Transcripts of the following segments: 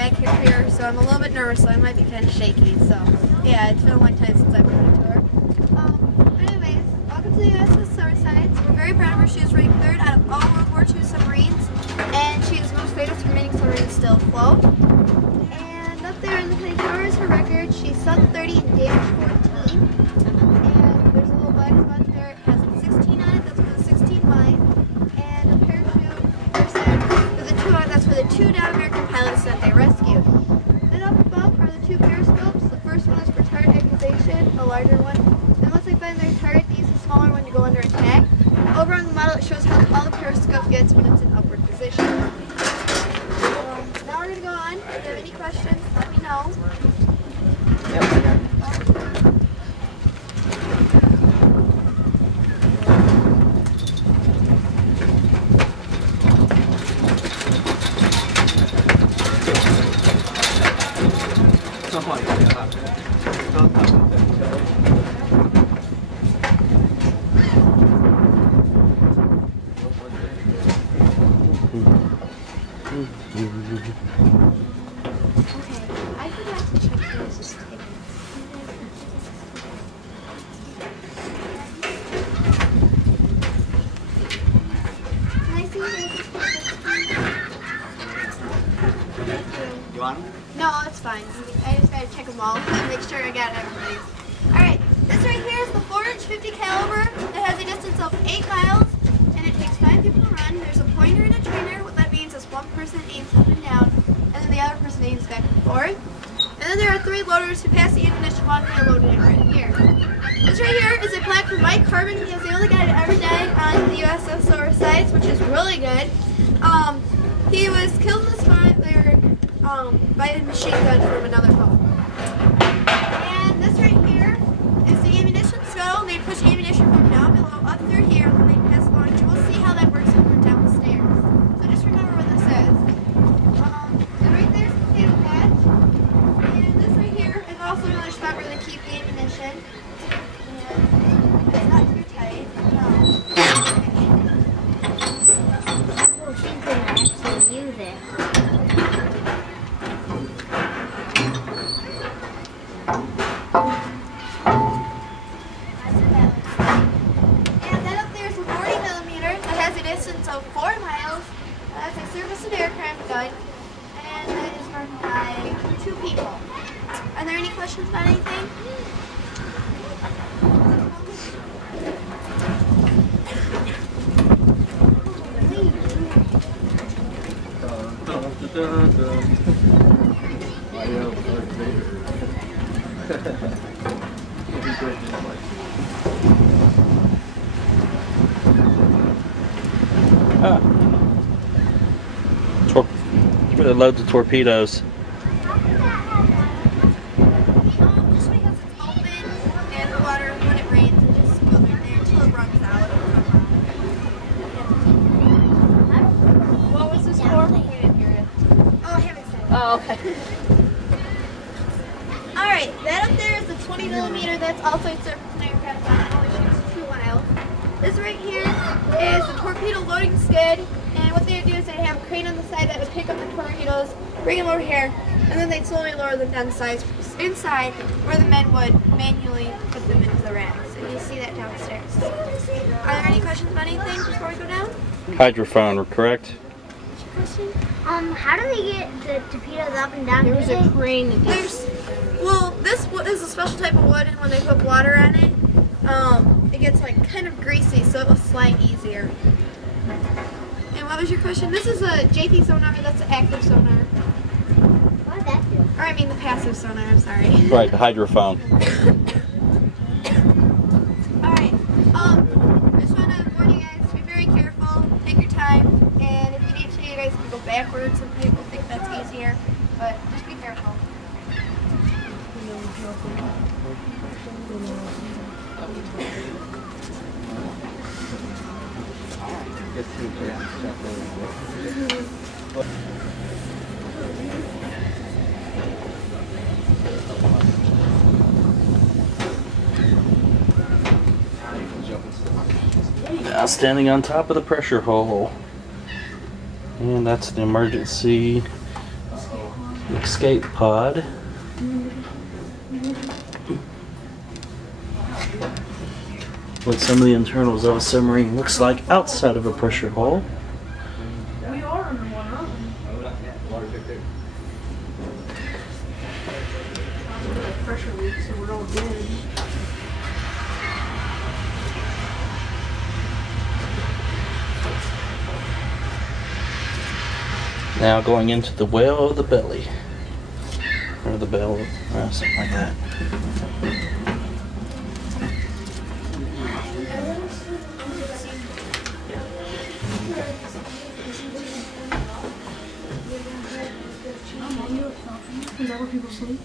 back here, so I'm a little bit nervous, so I might be kind of shaky. So yeah, it's been a long time since I've been on a tour. But anyways, welcome to the USS Silversides. We're very proud of her. She was ranked 3rd out of all World War II submarines, and she is the most famous remaining submarine still afloat. And up there in the conning tower is her record. She sunk 30 and damaged 14. And there's a little black spot there. It has a 16 on it. That's where the 16 mine. And a parachute. There's a 2 on it. That's where the 2 down American pilots that they rescued. Then up above are the 2 periscopes. The first one is for target accusation, a larger one. And once they find their target, they use a smaller one to go under attack. Over on the model, it shows how tall the periscope gets when it's in upward position. Now we're going to go on. If you have any questions, let me know. No, it's fine. I just gotta check them all and make sure I got everybody's. Alright, this right here is the 4-inch 50 caliber. It has a distance of 8 miles and it takes 5 people to run. There's a pointer and a trainer. What that means is one person aims up and down and then the other person aims back and forth. And then there are 3 loaders who pass the ammunition while they're loaded in right here. This right here is a plaque from Mike Carbon. He was the only guy that ever died on the USS Silversides, which is really good. He was killed in the spot there by a machine gun from another boat. And this right here is the ammunition scuttle. They push ammunition from down below up through here and they pass along. And we'll see how that works when we're downstairs. So just remember what this is. And right there's the potato patch. And this right here is also another spot where they keep the ammunition. And it's not too tight. Oh, she's gonna actually use it. Of 4 miles. That's a surface and aircraft gun, and that is run by 2 people. Are there any questions about anything? Loads of torpedoes. Just because it's open and the water, when it rains, it just goes right there until it runs out. What was this for? We didn't hear it. Oh, I haven't said it. Oh, okay. Alright, that up there is the 20 millimeter. That's also a surface and aircraft gun. It only shoots 2 miles. This right here is the torpedo loading skid. And what they would do is they'd have a crane on the side that would pick up the torpedoes, bring them over here, and then they'd slowly lower them down the sides inside where the men would manually put them into the racks. And you see that downstairs. Are there any questions about anything before we go down? Hydrophone, correct? Question? How do they get the torpedoes up and down? There was a crane that did. Well, this is a special type of wood, and when they put water on it, it gets like kind of greasy, so it will slide easier. And what was your question? This is a JP sonar, that's an active sonar. What does that do? Or I mean the passive sonar, I'm sorry. Right, the hydrophone. Alright, I just want to warn you guys to be very careful, take your time, and if you need to, you guys can go backwards. Some people think that's easier, but just be careful. Now standing on top of the pressure hull. And that's the emergency escape pod. What some of the internals of a submarine looks like outside of a pressure hull. We are under one, aren't we? Pressure leak, so we're all dead. Now going into the well of the belly. Or the bell, something like that. Is that where people sleep?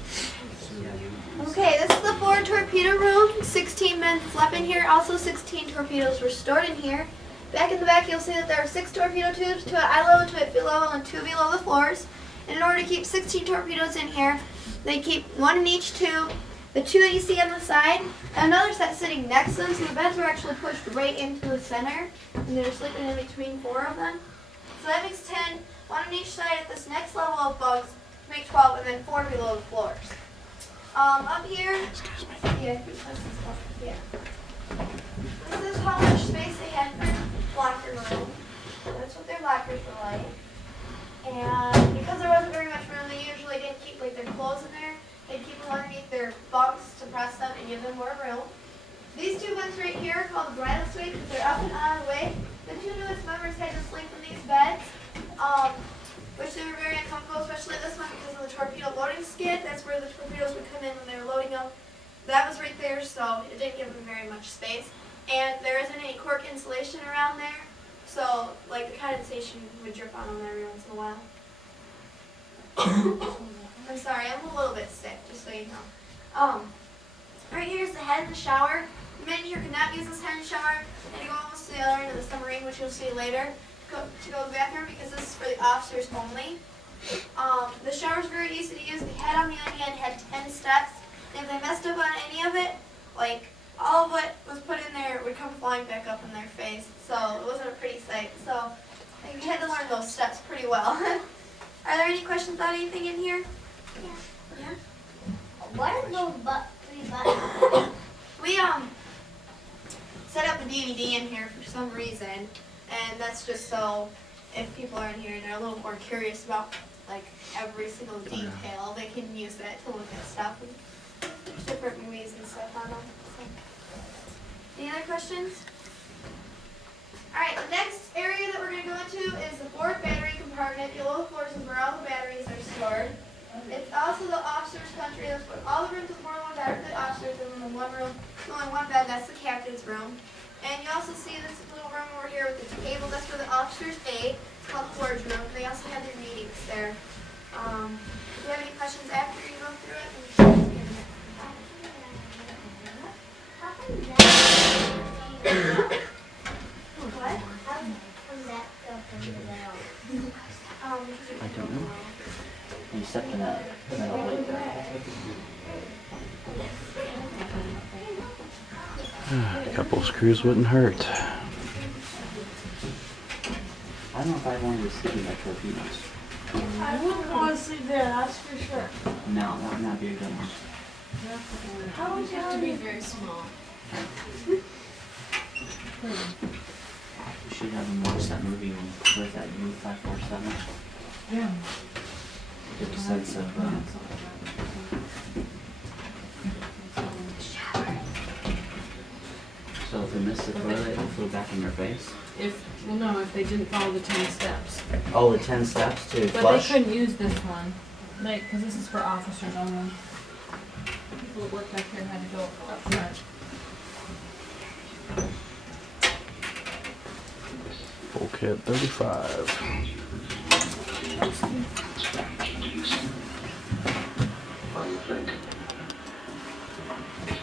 Okay, this is the forward torpedo room. 16 men slept in here. Also 16 torpedoes were stored in here. Back in the back, you'll see that there are 6 torpedo tubes, 2 at eye level, 2 at field level, and 2 below the floors. And in order to keep 16 torpedoes in here, they keep 1 in each tube. The 2 that you see on the side, and another set sitting next to them, so the beds were actually pushed right into the center, and they're sleeping in between 4 of them. So that makes 10, 1 on each side at this next level of bugs, to make 12, and then 4 below the floors. Up here, Excuse me. yeah, this is how much space they had for locker room. That's what their lockers were like. And because there wasn't very much room, they usually didn't keep like their clothes in there. They'd keep them underneath their bunks to press them and give them more room. These 2 beds right here are called the bridal suite because they're up and out of the way. The 2 newest members had to sleep in these beds, which they were very uncomfortable, especially this one because of the torpedo loading skid. That's where the torpedoes would come in when they were loading them. That was right there, so it didn't give them very much space. And there isn't any cork insulation around there, so like the condensation would drip on them every once in a while. I'm sorry, I'm a little bit sick, just so you know. Right here is the head of the shower. The men here cannot use this head of the shower, and you go almost to the other end of the submarine, which you'll see later, to go to the bathroom because this is for the officers only. The shower is very easy to use. The head on the other end had 10 steps, and if they messed up on any of it, like all of what was put in there would come flying back up in their face, so it wasn't a pretty sight. So you had to learn those steps pretty well. Are there any questions on anything in here? Yeah? What are those three buttons? We set up a DVD in here for some reason, and that's just so if people are in here and they're a little more curious about like every single detail, they can use that to look at stuff. And there's different movies and stuff on them. So. Any other questions? Alright, the next area that we're going to go into is the forward battery compartment. Below the floors is where all the batteries are stored. It's also the officer's country. That's what all the rooms with more than 1 bed for the officers, and then one room, only 1 bed, that's the captain's room. And you also see this little room over here with the table. That's for the officers' aid. It's called the forge room. They also have their meetings there. If you have any questions after you go through it, what? How come that stuff in the middle? I don't know. You stepped in that metal plate there. A couple screws wouldn't hurt. I don't know if I wanted to see that torpedoes. I wouldn't want to sleep there, that's for sure. No, that would not be a good one. How would you have to be very small? You should have them watch that movie with that U547. Yeah. Get a sense of so if they missed the toilet, it flew back in their face. Well, no, if they didn't follow the 10 steps. Oh, the 10 steps to But flush? they couldn't use this one, like, because this is for officers only. People that work back here had to go up front. Bulkhead 35.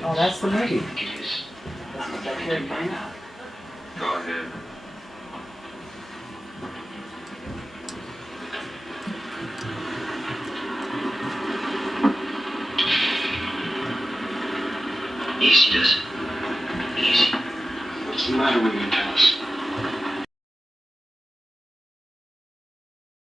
Oh, that's the movie. That's what that character is. Go ahead.